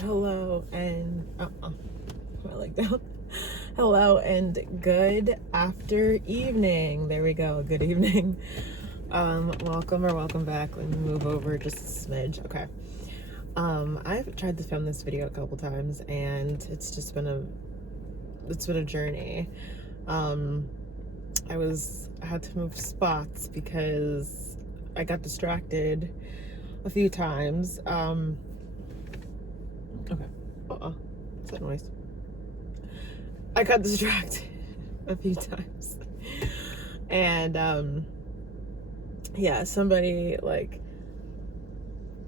Hello and my leg down. Hello and good after evening. There we go. Good evening. Welcome back. Let me move over just a smidge. Okay. I've tried to film this video a couple times and it's been a journey. I had to move spots because I got distracted a few times. Okay. What's that noise? I got distracted a few times. And yeah, somebody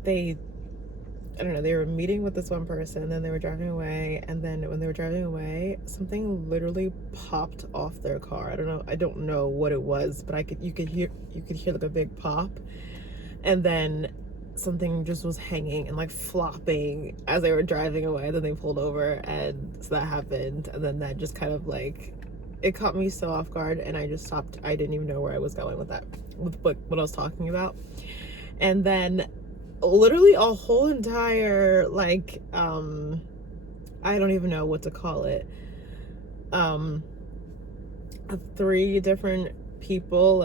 they were meeting with this one person, and then they were driving away, and then when they were driving away, something literally popped off their car. I don't know what it was, but you could hear like a big pop, and then something just was hanging and like flopping as they were driving away. Then they pulled over, and so that happened, and then that just kind of it caught me so off guard, and I just stopped. I didn't even know where I was going with what I was talking about. And then literally a whole entire I don't even know what to call it, 3 different people,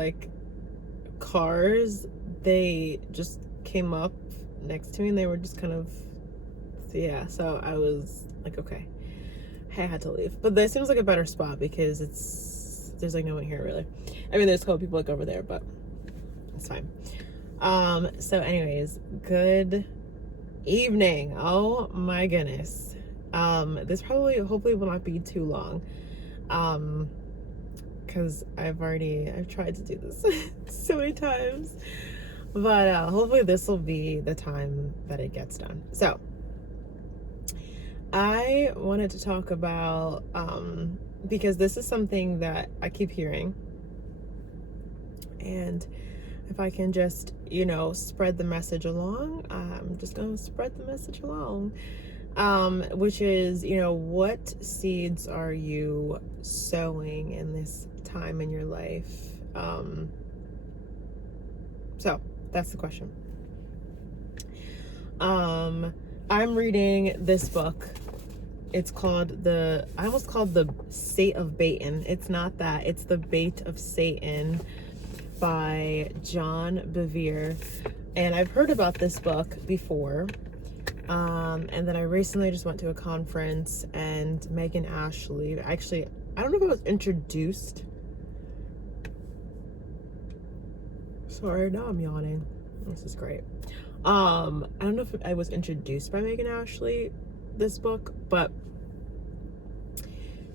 cars, they just came up next to me, and they were just kind of, yeah, so I was like, okay, I had to leave. But this seems like a better spot because there's no one here really. I mean, there's a couple people over there, but it's fine. So anyways, good evening. Oh my goodness. This hopefully will not be too long. Cause I've tried to do this so many times, but hopefully this will be the time that it gets done. So I wanted to talk about, because this is something that I keep hearing, and if I can just, spread the message along, I'm just going to spread the message along, which is, what seeds are you sowing in this time in your life? So that's the question. I'm reading this book. It's called I almost called the State of Baton. It's not that. It's The Bait of Satan by John Bevere. And I've heard about this book before. And then I recently just went to a conference, and Megan Ashley, actually, I don't know if I was introduced. Sorry, now I'm yawning. This is great. I don't know if I was introduced by Megan Ashley, this book, but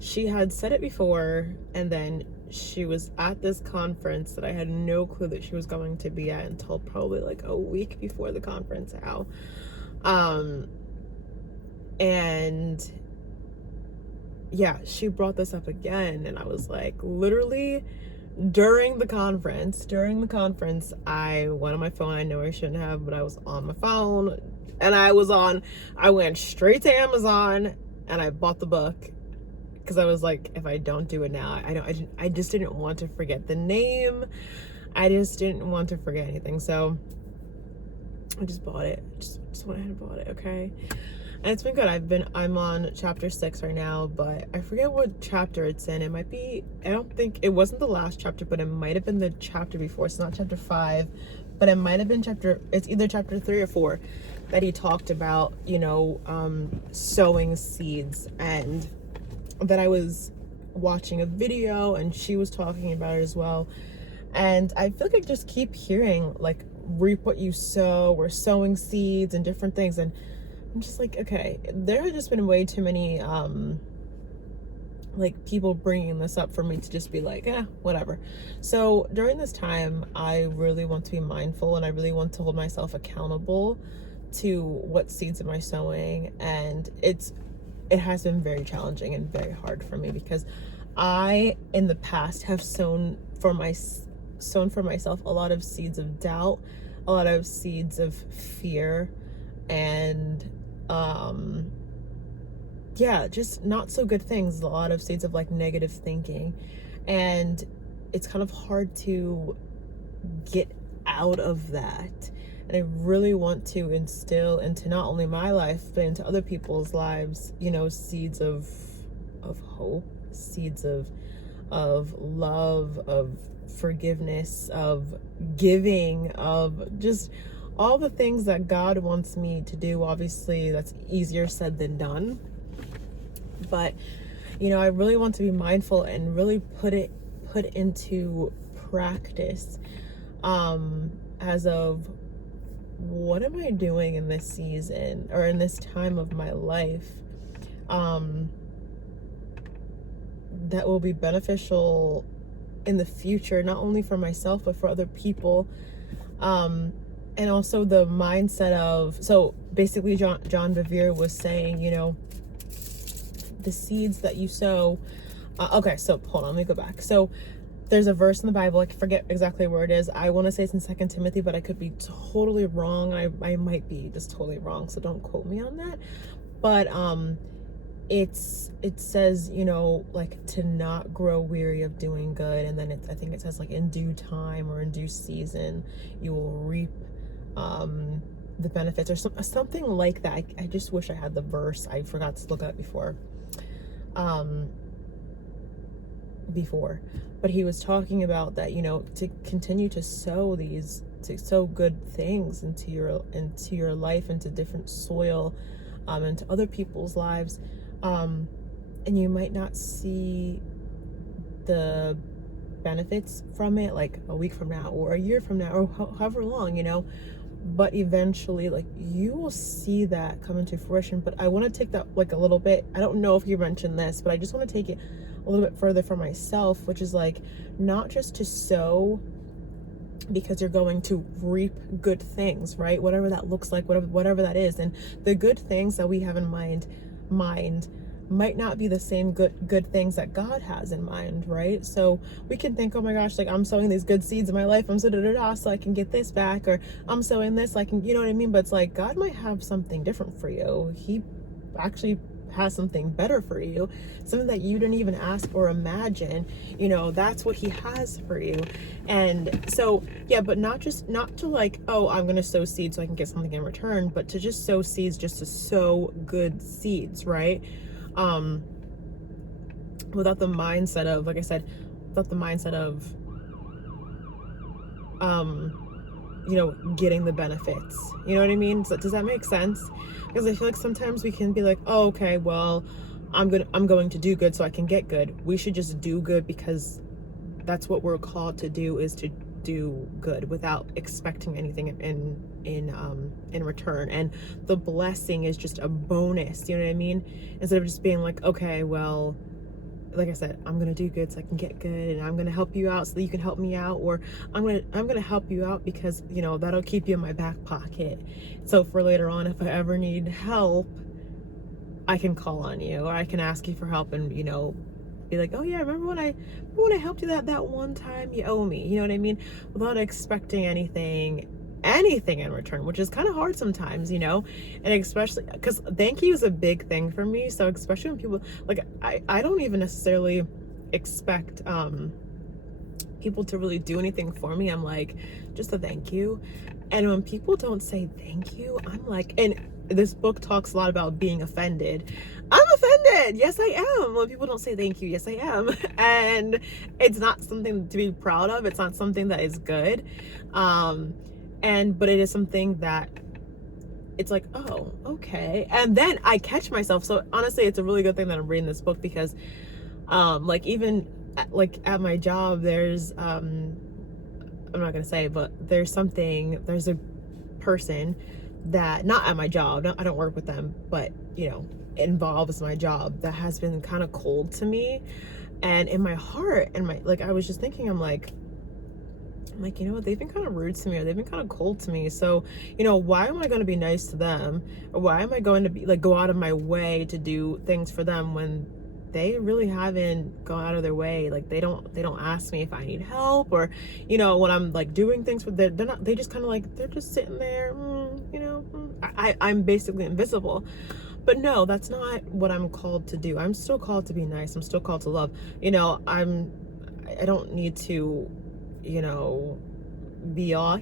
she had said it before, and then she was at this conference that I had no clue that she was going to be at until probably a week before the conference now. And yeah, she brought this up again, and I was literally during the conference, I went on my phone. I know I shouldn't have, but I was on my phone, and I went straight to Amazon, and I bought the book, because I was like, if I don't do it now, I just didn't want to forget the name. I just didn't want to forget anything. So I just bought it. Just went ahead and bought it, okay? And it's been good. I'm on chapter 6 right now, but I forget what chapter it's in. It might be, I don't think, it wasn't the last chapter, but it might have been the chapter before. It's not chapter 5, but it might have been it's either chapter 3 or 4 that he talked about, sowing seeds. And then I was watching a video, and she was talking about it as well. And I feel like I just keep hearing, reap what you sow, or sowing seeds and different things. And I'm just like, okay, there have just been way too many people bringing this up for me to just be whatever. So during this time, I really want to be mindful, and I really want to hold myself accountable to what seeds am I sowing. And it has been very challenging and very hard for me, because I in the past have sown for myself a lot of seeds of doubt, a lot of seeds of fear, and just not so good things, a lot of seeds of negative thinking. And it's kind of hard to get out of that, And I really want to instill into not only my life, but into other people's lives, you know, seeds of hope, seeds of love, of forgiveness, of giving, of just all the things that God wants me to do. Obviously, that's easier said than done. But, you know, I really want to be mindful and really put into practice, as of what am I doing in this season or in this time of my life, that will be beneficial in the future, not only for myself, but for other people. And also the mindset of, so basically John Bevere was saying, you know, the seeds that you sow. Okay, so hold on, let me go back. So there's a verse in the Bible, I forget exactly where it is. I want to say it's in 2 Timothy, but I could be totally wrong. I might be just totally wrong, so don't quote me on that. But it says, you know, like to not grow weary of doing good. And then I think it says like in due time or in due season, you will reap the benefits or something like that. I just wish I had the verse. I forgot to look at it before. But he was talking about that, you know, to continue to sow good things into your life, into different soil, into other people's lives, and you might not see the benefits from it like a week from now or a year from now or however long, you know, but eventually like you will see that come into fruition. But I want to take that like a little bit, I don't know if you mentioned this, but I just want to take it a little bit further for myself, which is like not just to sow because you're going to reap good things, right? Whatever that looks like, whatever that is. And the good things that we have in mind might not be the same good things that God has in mind, right? So we can think, oh my gosh, like I'm sowing these good seeds in my life, I'm so so I can get this back, or I'm sowing this, I can, you know what I mean? But it's like God might have something different for you. He actually has something better for you, something that you didn't even ask or imagine. You know, that's what he has for you. And so yeah, but not to like, oh, I'm gonna sow seeds so I can get something in return, but to just sow seeds, just to sow good seeds, right? Without the mindset of, like I said, without the mindset of you know, getting the benefits. You know what I mean? So, does that make sense? Because I feel like sometimes we can be like, oh, okay, well, I'm going to do good so I can get good. We should just do good because that's what we're called to do, is to do good without expecting anything in return. And the blessing is just a bonus. You know what I mean? Instead of just being like, okay, well, like I said, I'm gonna do good so I can get good, and I'm gonna help you out so that you can help me out, or I'm gonna help you out because, you know, that'll keep you in my back pocket. So for later on, if I ever need help, I can call on you, or I can ask you for help, and, you know, be like, oh yeah, remember when I helped you that one time? You owe me. You know what I mean? Without expecting anything in return, which is kind of hard sometimes, you know. And especially because thank you is a big thing for me. So especially when people like, I don't even necessarily expect people to really do anything for me. I'm like, just a thank you. And when people don't say thank you, I'm like, and this book talks a lot about being offended. I'm offended. Yes, I am. When people don't say thank you, yes, I am. And it's not something to be proud of. It's not something that is good. But it is something that it's like, oh, okay. And then I catch myself. So honestly, it's a really good thing that I'm reading this book, because like even at my job, there's I'm not gonna say, but there's a person that, not at my job, I don't work with them, but you know, it involves my job, that has been kind of cold to me. And in my heart, and I was just thinking, I'm like, you know what, they've been kind of rude to me, or they've been kind of cold to me. So, you know, why am I going to be nice to them? Or why am I going to be like, go out of my way to do things for them when they really haven't gone out of their way? Like they don't ask me if I need help, or, you know, when I'm like doing things for them, they just kind of like, they're just sitting there, you know, I'm basically invisible. But no, that's not what I'm called to do. I'm still called to be nice. I'm still called to love. You know, I don't need to, you know, be all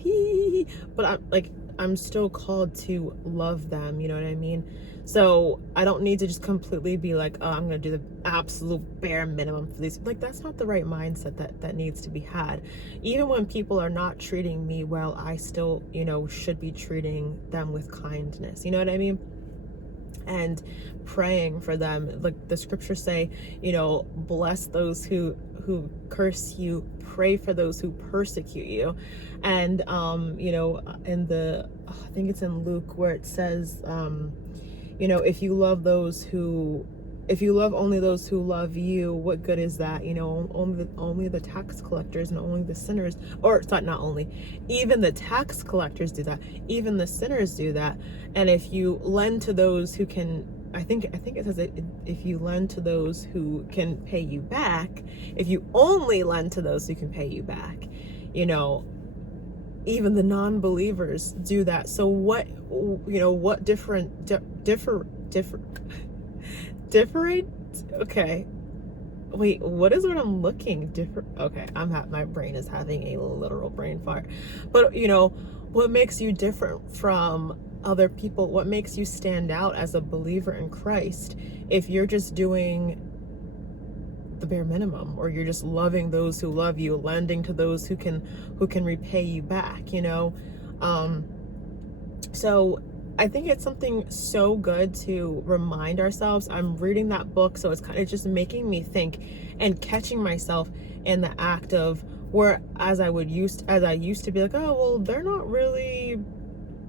but I'm like, I'm still called to love them, you know what I mean? So I don't need to just completely be like, oh, I'm gonna do the absolute bare minimum for these. Like, that's not the right mindset that needs to be had. Even when people are not treating me well, I still, you know, should be treating them with kindness, you know what I mean? And praying for them. Like the scriptures say, you know, bless those who curse you, pray for those who persecute you. And you know, in the, I think it's in Luke, where it says, you know, if you love only those who love you, what good is that? You know, only the tax collectors and only the sinners, or it's not only, even the tax collectors do that, even the sinners do that. And if you lend to those who can, I think it says that if you lend to those who can pay you back, if you only lend to those who can pay you back, you know, even the non-believers do that. So what, you know, what different, okay, wait, what is what I'm looking different? Okay, my brain is having a literal brain fart. But you know, what makes you different from other people? What makes you stand out as a believer in Christ if you're just doing the bare minimum, or you're just loving those who love you, lending to those who can repay you back, you know? So I think it's something so good to remind ourselves. I'm reading that book, so it's kind of just making me think and catching myself in the act of where as I used to be like, oh, well, they're not really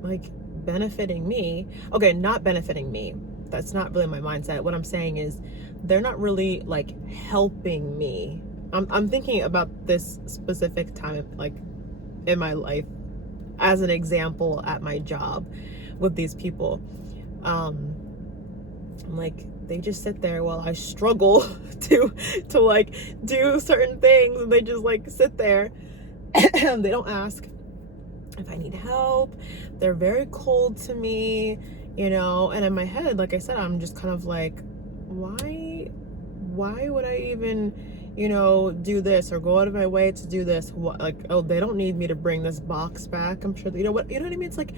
like benefiting me. Okay, not benefiting me. That's not really my mindset. What I'm saying is they're not really like helping me. I'm thinking about this specific time like in my life as an example at my job with these people. I'm like, they just sit there while I struggle to like do certain things, and they just like sit there and they don't ask if I need help. They're very cold to me, you know. And in my head, like I said, I'm just kind of like, why would I even, you know, do this or go out of my way to do this? What, like, oh, they don't need me to bring this box back. I'm sure, you know what I mean? It's like,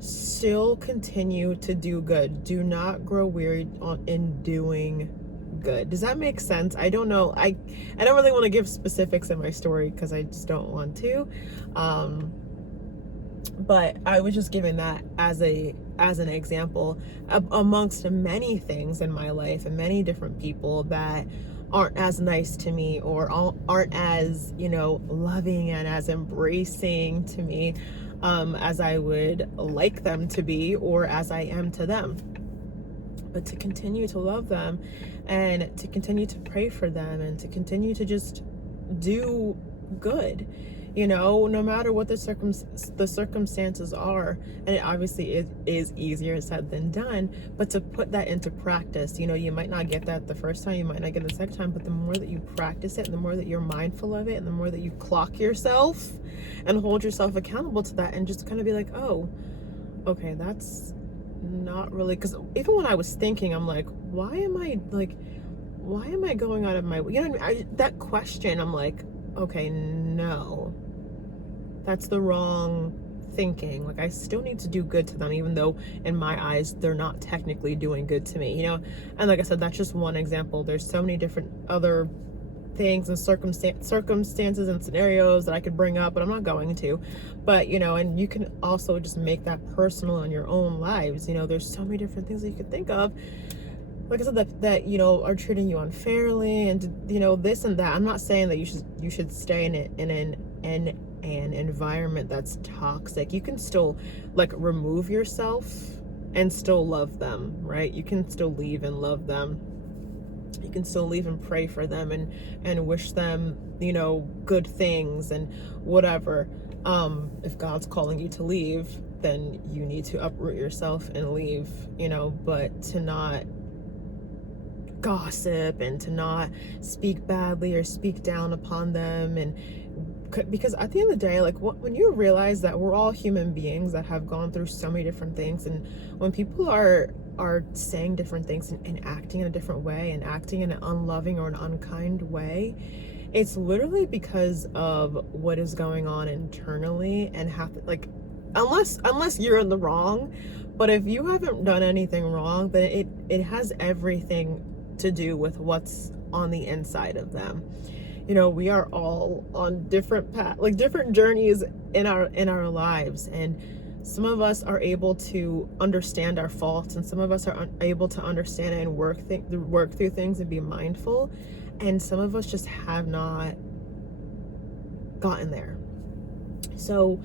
still continue to do good. Do not grow weary in doing good. Does that make sense? I don't know. I don't really want to give specifics in my story because I just don't want to. But I was just giving that as an example amongst many things in my life and many different people that aren't as nice to me or aren't as, you know, loving and as embracing to me as I would like them to be, or as I am to them. But to continue to love them and to continue to pray for them and to continue to just do good, you know, no matter what the circumstances are. And it obviously is easier said than done, but to put that into practice, you know, you might not get that the first time, you might not get it the second time, but the more that you practice it and the more that you're mindful of it and the more that you clock yourself and hold yourself accountable to that and just kind of be like, oh, okay, that's not really, because even when I was thinking, I'm like, why am I going out of my way? You know what I mean? That question, I'm like, okay, no, that's the wrong thinking. Like, I still need to do good to them, even though in my eyes they're not technically doing good to me, you know. And like I said, that's just one example. There's so many different other things and circumstances and scenarios that I could bring up, but I'm not going to. But you know, and you can also just make that personal in your own lives. You know, there's so many different things that you could think of, like I said, that you know, are treating you unfairly and, you know, this and that. I'm not saying that you should stay in an environment that's toxic. You can still like remove yourself and still love them, right? You can still leave and love them. You can still leave and pray for them and wish them, you know, good things and whatever. If God's calling you to leave, then you need to uproot yourself and leave, you know. But to not gossip and to not speak badly or speak down upon them, and because at the end of the day, like, when you realize that we're all human beings that have gone through so many different things, and when people are saying different things and acting in a different way and acting in an unloving or an unkind way, it's literally because of what is going on internally, and unless you're in the wrong. But if you haven't done anything wrong, then it has everything to do with what's on the inside of them. We are all on different path, like different journeys in our lives, and some of us are able to understand our faults, and some of us are able to understand and work through things and be mindful, and some of us just have not gotten there. So,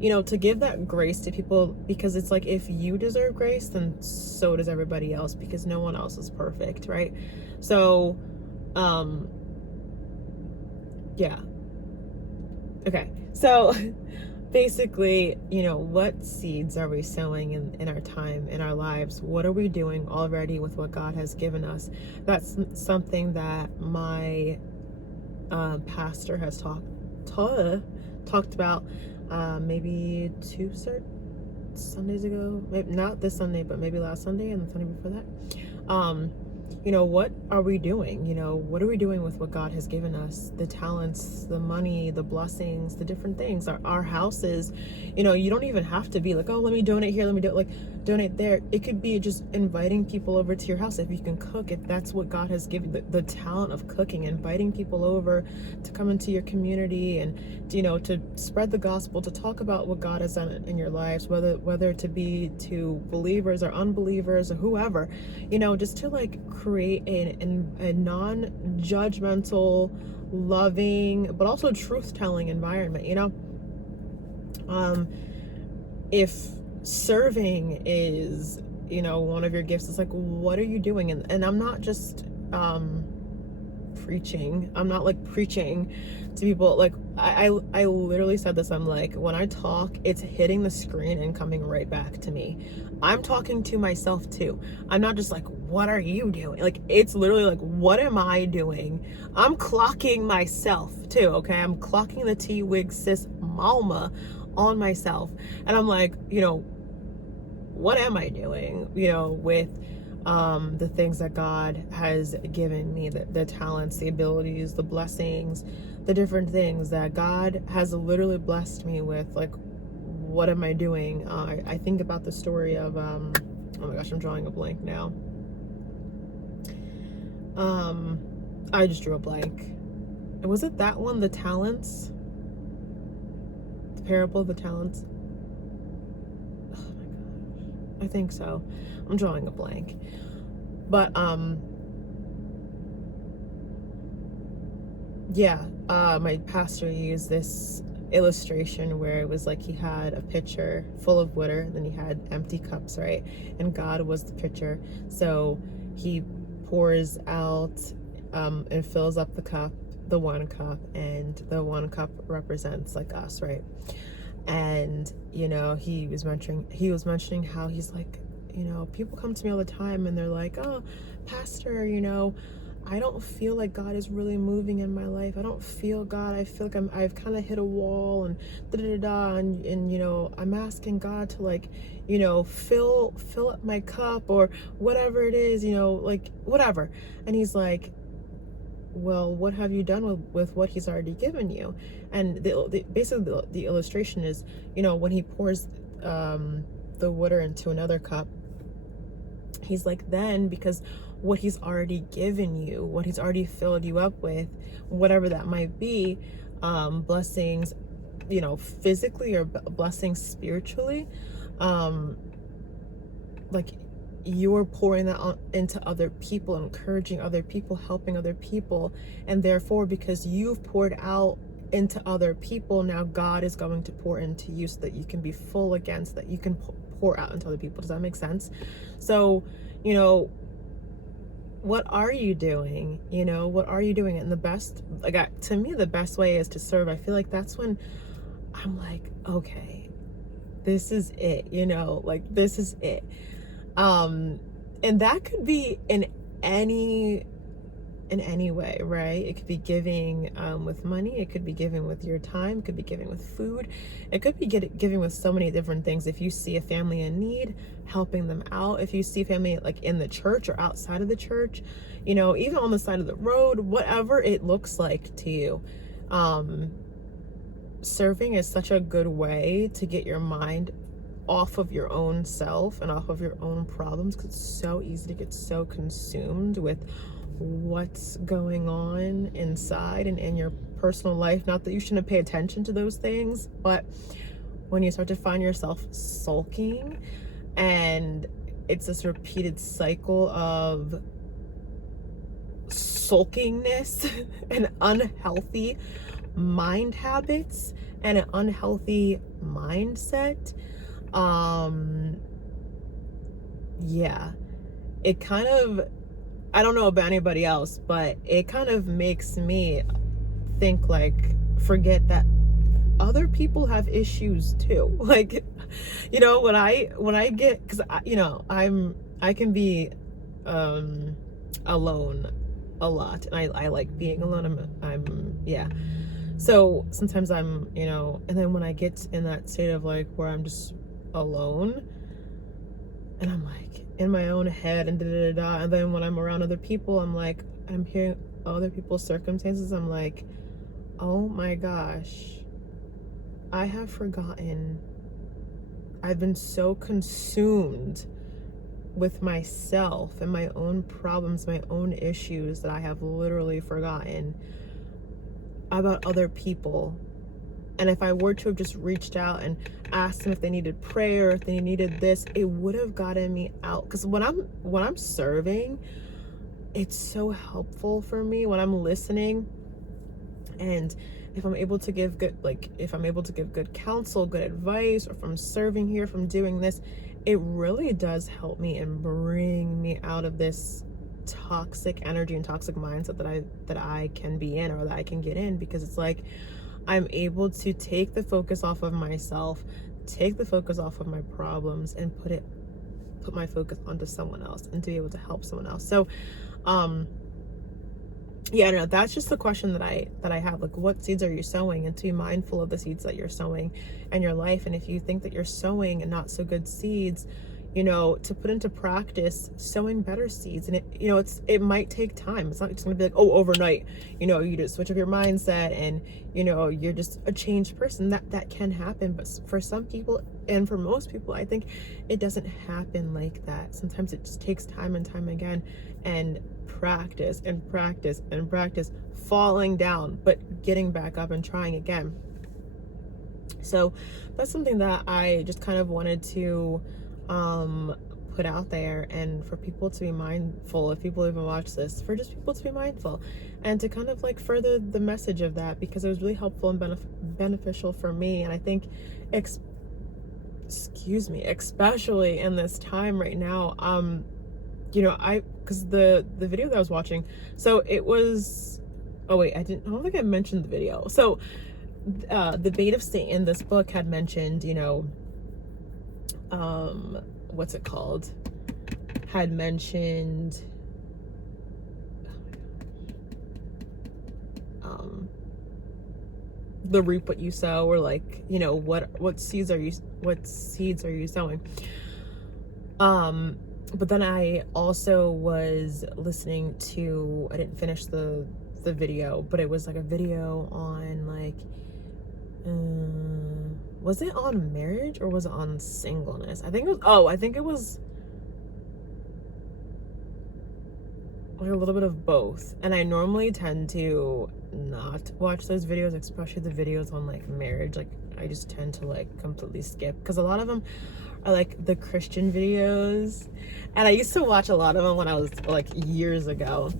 to give that grace to people, because it's like, if you deserve grace, then so does everybody else, because no one else is perfect, right? So, yeah. Okay. So basically, what seeds are we sowing in our time, in our lives? What are we doing already with what God has given us? That's something that my pastor has talked about maybe two Sundays ago. Maybe not this Sunday, but maybe last Sunday and the Sunday before that. What are we doing? What are we doing with what God has given us? The talents, the money, the blessings, the different things. Our houses, you don't even have to be like, oh, let me donate here, let me do it, like donate there. It could be just inviting people over to your house. If you can cook, if that's what God has given, the talent of cooking, inviting people over to come into your community and to spread the gospel, to talk about what God has done in your lives, whether to be to believers or unbelievers or whoever, just to like create a non-judgmental, loving, but also truth-telling environment. If serving is one of your gifts, it's like, what are you doing? And I'm not just preaching. I'm not like preaching to people. Like I literally said this. I'm like, when I talk, it's hitting the screen and coming right back to me. I'm talking to myself too. I'm not just like, what are you doing? Like, it's literally like, what am I doing? I'm clocking myself too. Okay, I'm clocking the T-Wig sis mama on myself, and I'm like, what am I doing? With the things that God has given me, the talents, the abilities, the blessings, the different things that God has literally blessed me with. Like, what am I doing? I think about the story of, oh my gosh, I'm drawing a blank now. I just drew a blank. Was it that one, the talents? The parable of the talents? Oh my gosh. I think so. I'm drawing a blank. But my pastor used this illustration where it was like, he had a pitcher full of water, and then he had empty cups, right? And God was the pitcher. So he pours out and fills up the one cup, and the one cup represents like us, right? And he was mentioning how he's like, people come to me all the time and they're like, oh, pastor, I don't feel like God is really moving in my life. I don't feel God. I feel like I've kind of hit a wall, and and I'm asking God to like, fill up my cup or whatever it is, like whatever. And he's like, well, what have you done with what he's already given you? And basically the illustration is, when he pours the water into another cup, he's like, then, because what he's already given you, what he's already filled you up with, whatever that might be, blessings, physically, or blessings spiritually, like, you're pouring that into other people, encouraging other people, helping other people, and therefore, because you've poured out into other people, now God is going to pour into you, so that you can be full again, so that you can pour out into other people. Does that make sense? So, what are you doing? What are you doing? And the best, to me, the best way is to serve. I feel like that's when I'm like, okay, this is it, like, this is it. And that could be in any way, right? It could be giving with money, it could be giving with your time, it could be giving with food, it could be giving with so many different things. If you see a family in need, helping them out. If you see family like in the church or outside of the church, even on the side of the road, whatever it looks like to you, serving is such a good way to get your mind off of your own self and off of your own problems, because it's so easy to get so consumed with what's going on inside and in your personal life. Not that you shouldn't pay attention to those things, but when you start to find yourself sulking, and it's this repeated cycle of sulkiness and unhealthy mind habits and an unhealthy mindset, yeah, it kind of, I don't know about anybody else, but it kind of makes me think, like, forget that other people have issues too. Like, you know, when I get, because you know, I can be alone a lot, and I like being alone. I'm yeah. So sometimes I'm, you know, and then when I get in that state of like where I'm just alone and I'm like in my own head and and then when I'm around other people, I'm like, I'm hearing other people's circumstances, I'm like, oh my gosh, I have forgotten. I've been so consumed with myself and my own problems, my own issues, that I have literally forgotten about other people. And if I were to have just reached out and asked them if they needed prayer, if they needed this, it would have gotten me out. Because when I'm serving, it's so helpful for me when I'm listening, and if I'm able to give good, like if I'm able to give good counsel, good advice, or if I'm serving here, if I'm doing this, it really does help me and bring me out of this toxic energy and toxic mindset that I can be in, or that I can get in, because it's like I'm able to take the focus off of myself, take the focus off of my problems, and put my focus onto someone else, and to be able to help someone else. So yeah, I don't know, that's just the question that I have, like, what seeds are you sowing, and to be mindful of the seeds that you're sowing in your life. And if you think that you're sowing and not so good seeds, you know, to put into practice sowing better seeds. And it, you know, it might take time. It's not just gonna be like, oh, overnight, you know, you just switch up your mindset and, you know, you're just a changed person. That can happen, but for some people, and for most people, I think it doesn't happen like that. Sometimes it just takes time and time again, and practice and practice and practice, falling down but getting back up and trying again. So that's something that I just kind of wanted to put out there, and for people to be mindful, if people even watch this, for just people to be mindful and to kind of like further the message of that, because it was really helpful and beneficial for me. And I think especially in this time right now, you know, because the video that I was watching, so it was, oh wait, I don't think I mentioned the video. So the Bait of Satan, this book had mentioned, you know, what's it called, had mentioned the reap what you sow, or like, you know, what seeds are you sowing. But then I also was listening to, I didn't finish the video, but it was like a video on like, was it on marriage or was it on singleness? I think it was like a little bit of both. And I normally tend to not watch those videos, especially the videos on like marriage. Like I just tend to like completely skip, because a lot of them are like the Christian videos, and I used to watch a lot of them when I was like years ago,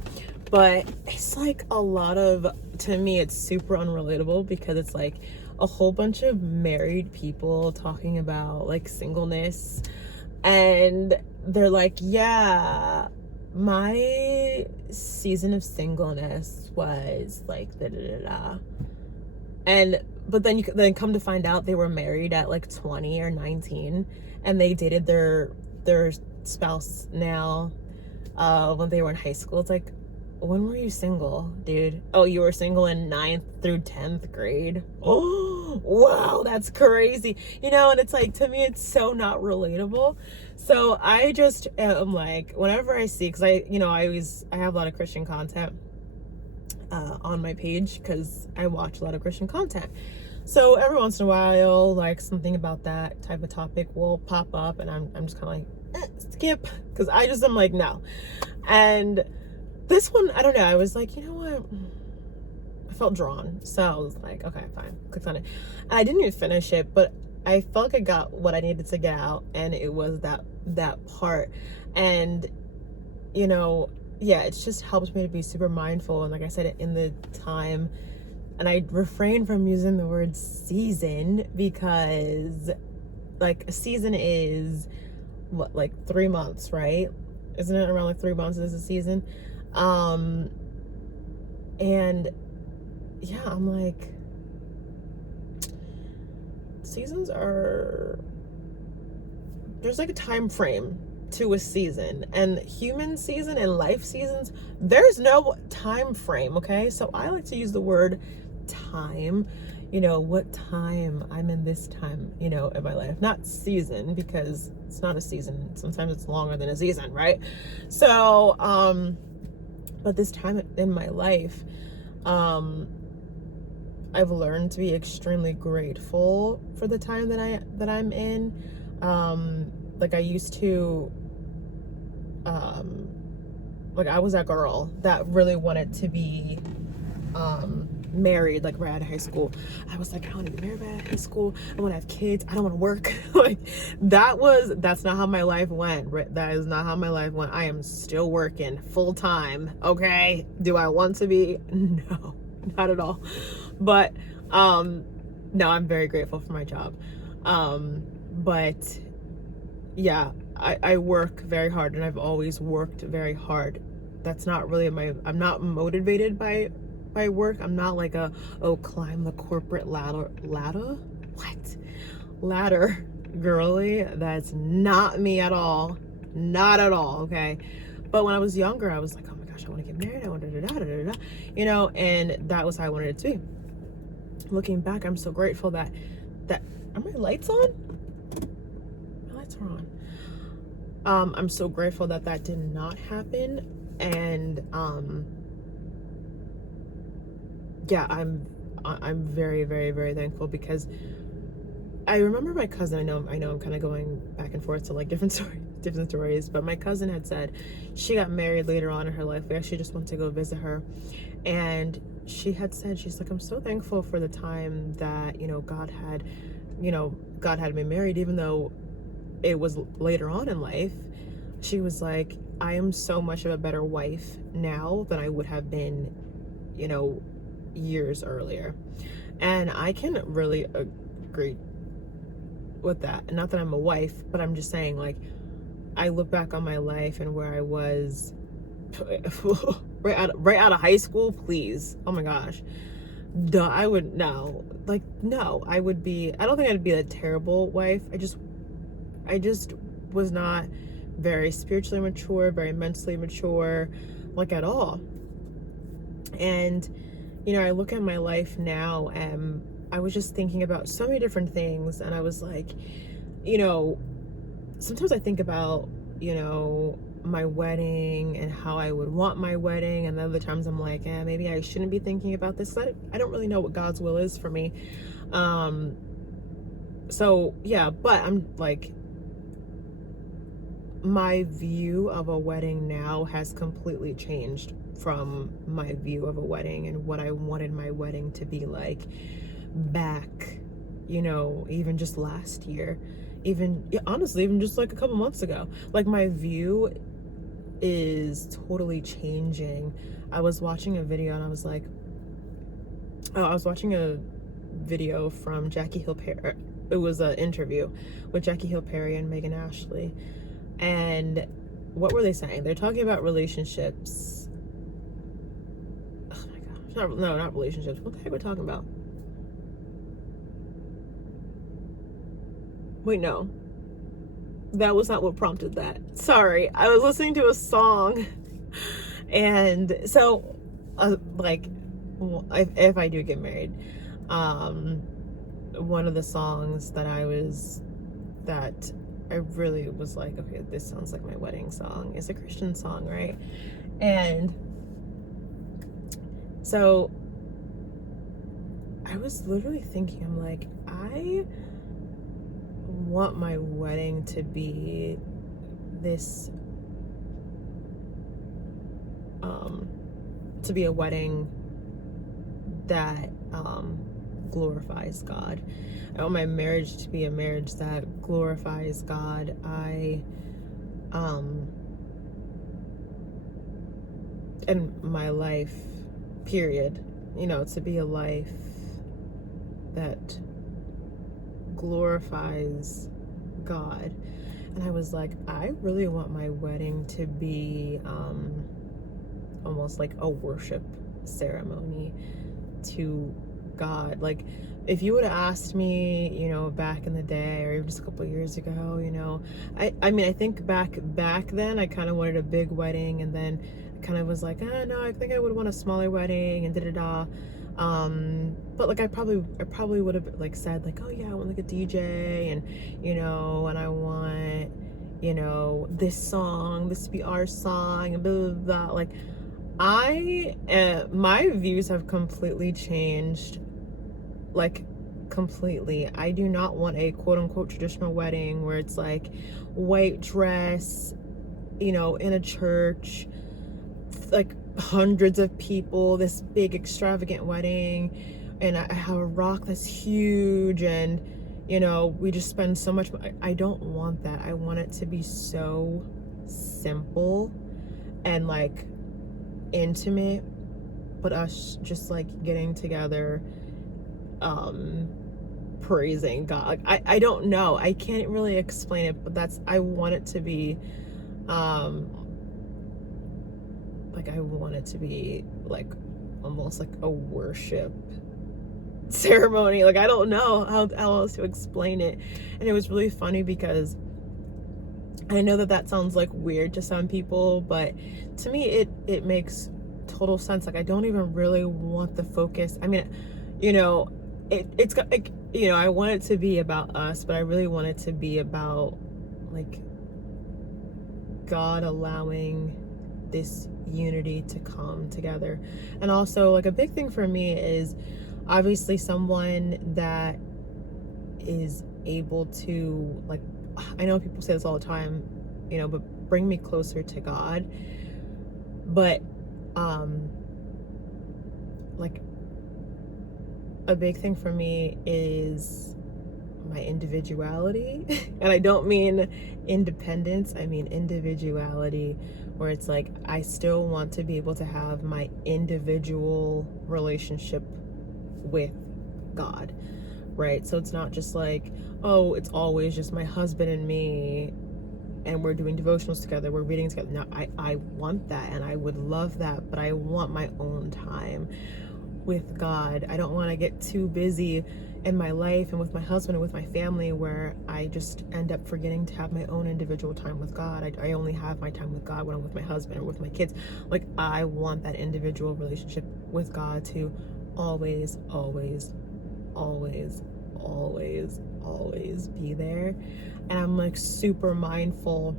but it's like a lot of, to me, it's super unrelatable, because it's like a whole bunch of married people talking about like singleness, and they're like, yeah, my season of singleness was like da da da da, and but then then come to find out they were married at like 20 or 19, and they dated their spouse now when they were in high school. It's like, when were you single, dude? Oh, you were single in 9th through 10th grade. Oh, wow, that's crazy. You know, and it's like, to me, it's so not relatable. So I just am like, whenever I see, because I have a lot of Christian content on my page, because I watch a lot of Christian content. So every once in a while, like something about that type of topic will pop up, and I'm just kind of like, skip, because I'm like, no. And this one, I don't know, I was like, you know what? I felt drawn. So I was like, okay, fine. Clicked on it. And I didn't even finish it, but I felt like I got what I needed to get out, and it was that part. And you know, yeah, it's just helped me to be super mindful. And like I said, in the time, and I refrain from using the word season, because like a season is what, like 3 months, right? Isn't it around like 3 months is a season? And yeah, I'm like, seasons are, there's like a time frame to a season, and human season and life seasons, there's no time frame. Okay, so I like to use the word time, you know, what time I'm in this time, you know, in my life, not season, because it's not a season. Sometimes it's longer than a season, right? So but this time in my life, I've learned to be extremely grateful for the time that I'm in. Like I used to, like I was that girl that really wanted to be married like right out of high school. I was like, I want to be married right out of high school. I want to have kids. I don't want to work. Like that's not how my life went. That is not how my life went. I am still working full time. Okay. Do I want to be? No, not at all. But no, I'm very grateful for my job. But yeah, I work very hard, and I've always worked very hard. That's not really I'm not motivated by work. I'm not like climb the corporate ladder girly. That's not me at all. Not at all, okay? But when I was younger, I was like, oh my gosh, I want to get married. I want to you know, and that was how I wanted it to be. Looking back, I'm so grateful that are my lights on? My lights are on. I'm so grateful that did not happen. And yeah, I'm very, very, very thankful, because I remember my cousin, I know I'm kind of going back and forth to like different stories, but my cousin had said she got married later on in her life. We actually just went to go visit her, and she had said, she's like, I'm so thankful for the time that, you know, God had me married, even though it was later on in life. She was like, I am so much of a better wife now than I would have been, you know, years earlier. And I can really agree with that. Not that I'm a wife, but I'm just saying, like, I look back on my life and where I was right out of high school, please. Oh my gosh. Duh, I would no. Like, no, I don't think I'd be a terrible wife. I just was not very spiritually mature, very mentally mature, like at all. And you know, I look at my life now, and I was just thinking about so many different things, and I was like, you know, sometimes I think about, you know, my wedding and how I would want my wedding, and other times I'm like, maybe I shouldn't be thinking about this. I don't really know what God's will is for me. So yeah, but I'm like, my view of a wedding now has completely changed from my view of a wedding and what I wanted my wedding to be like back, you know, even just last year, honestly, even just like a couple months ago. Like, my view is totally changing. I was watching a video, and I was like, I was watching a video from Jackie Hill Perry. It was an interview with Jackie Hill Perry and Megan Ashley. And what were they saying? They're talking about relationships. Oh my gosh. Not relationships. What the heck are we talking about? Wait, no. That was not what prompted that. Sorry. I was listening to a song. And so, like, if I do get married, one of the songs that I really was like, okay, this sounds like my wedding song, is a Christian song, right? And so I was literally thinking, I'm like, I want my wedding to be this, to be a wedding that glorifies God. I want my marriage to be a marriage that glorifies God. And my life, period, to be a life that glorifies God. And I was like, I really want my wedding to be almost like a worship ceremony to God. Like, if you would have asked me, back in the day, or even just a couple of years ago, I mean, I think back then I kind of wanted a big wedding, and then I kind of was like, no, I think I would want a smaller wedding, and but like I probably would have like said like, oh yeah, I want like a DJ, and and I want this song, this to be our song, and blah blah blah. Like, my views have completely changed, like completely. I do not want a quote unquote traditional wedding where it's like white dress, in a church, like hundreds of people, this big extravagant wedding, and I have a rock that's huge, and we just spend so much. I don't want that. I want it to be so simple and like intimate, but us just like getting together, praising God. Like, I don't know, I can't really explain it, but I want it to be like, I want it to be like almost like a worship ceremony. Like, I don't know how else to explain it. And it was really funny because I know that sounds like weird to some people, but to me it makes total sense. Like, I don't even really want the focus. I mean, it's got like, I want it to be about us, but I really want it to be about like God allowing this unity to come together. And also, like, a big thing for me is obviously someone that is able to, like, I know people say this all the time, but bring me closer to God. But like, a big thing for me is my individuality. And I don't mean independence, I mean individuality, where it's like I still want to be able to have my individual relationship with God, right? So it's not just like, oh, it's always just my husband and me and we're doing devotionals together, we're reading together. No, I want that, and I would love that, but I want my own time with God. I don't want to get too busy in my life and with my husband and with my family where I just end up forgetting to have my own individual time with God. I only have my time with God when I'm with my husband or with my kids. Like, I want that individual relationship with God to always, always, always, always, always be there. And I'm like super mindful.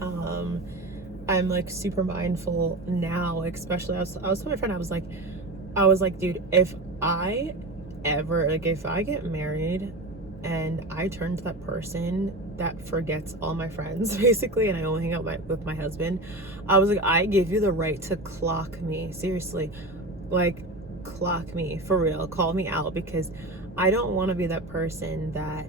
I'm like super mindful now, especially I was telling my friend, I was like, dude, if I get married and I turn to that person that forgets all my friends basically, and I only hang out with my husband, I was like, I give you the right to clock me, seriously, like, clock me for real, call me out, because I don't want to be that person that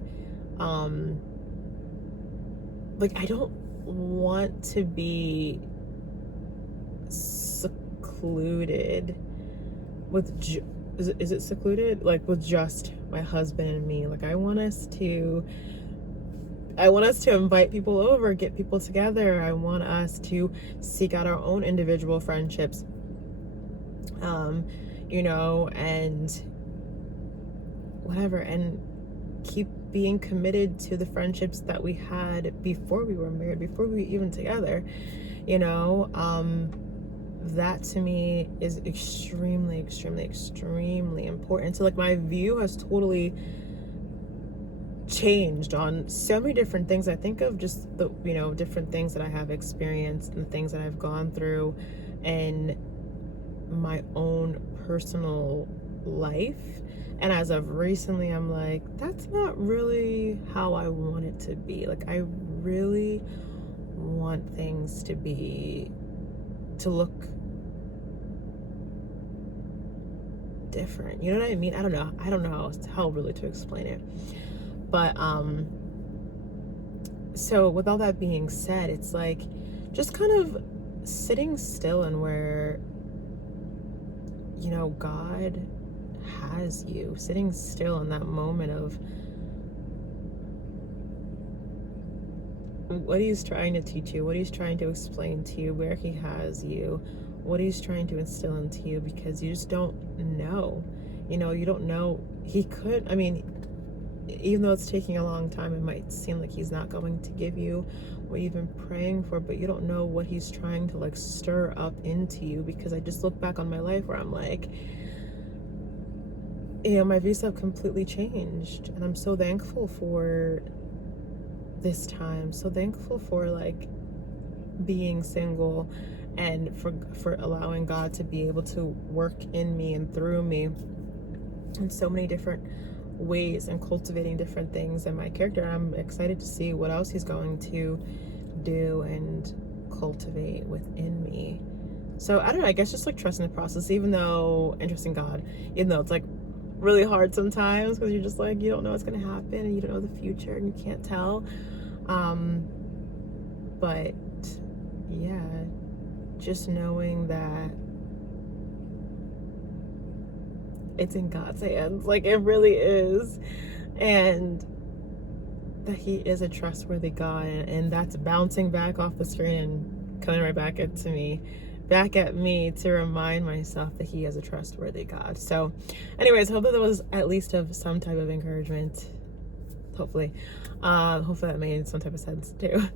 like, I don't want to be secluded with is it secluded, like, with just my husband and me. Like, I want us to invite people over, get people together. I want us to seek out our own individual friendships, and whatever, and keep being committed to the friendships that we had before we were married, before we were even together. That to me is extremely, extremely, extremely important. So, like, my view has totally changed on so many different things. I think of just the different things that I have experienced and things that I've gone through, and my own personal life. And as of recently, I'm like, that's not really how I want it to be. Like, I really want things to look different. You know what I mean? I don't know how really to explain it. But so with all that being said, it's like just kind of sitting still and where, you know, God has you, sitting still in that moment of what he's trying to teach you, what he's trying to explain to you, where he has you, what he's trying to instill into you, because you just don't know. You know, you don't know. He could, I mean, even though it's taking a long time, it might seem like he's not going to give you what you've been praying for, but you don't know what he's trying to like stir up into you. Because I just look back on my life where I'm like, you know, my views have completely changed, and I'm so thankful for this time, so thankful for like being single, and for allowing God to be able to work in me and through me in so many different ways and cultivating different things in my character. I'm excited to see what else he's going to do and cultivate within me. So I don't know, I guess just like trusting the process, even though trusting God, even though it's like really hard sometimes, because you're just like, you don't know what's going to happen and you don't know the future and you can't tell. But yeah, just knowing that it's in God's hands, like it really is, and that he is a trustworthy God, and that's bouncing back off the screen and coming right back at me to remind myself that he is a trustworthy God. So anyways, hope that was at least of some type of encouragement. Hopefully that made some type of sense too.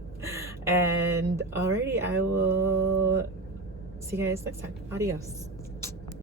And alrighty, I will see you guys next time. Adios.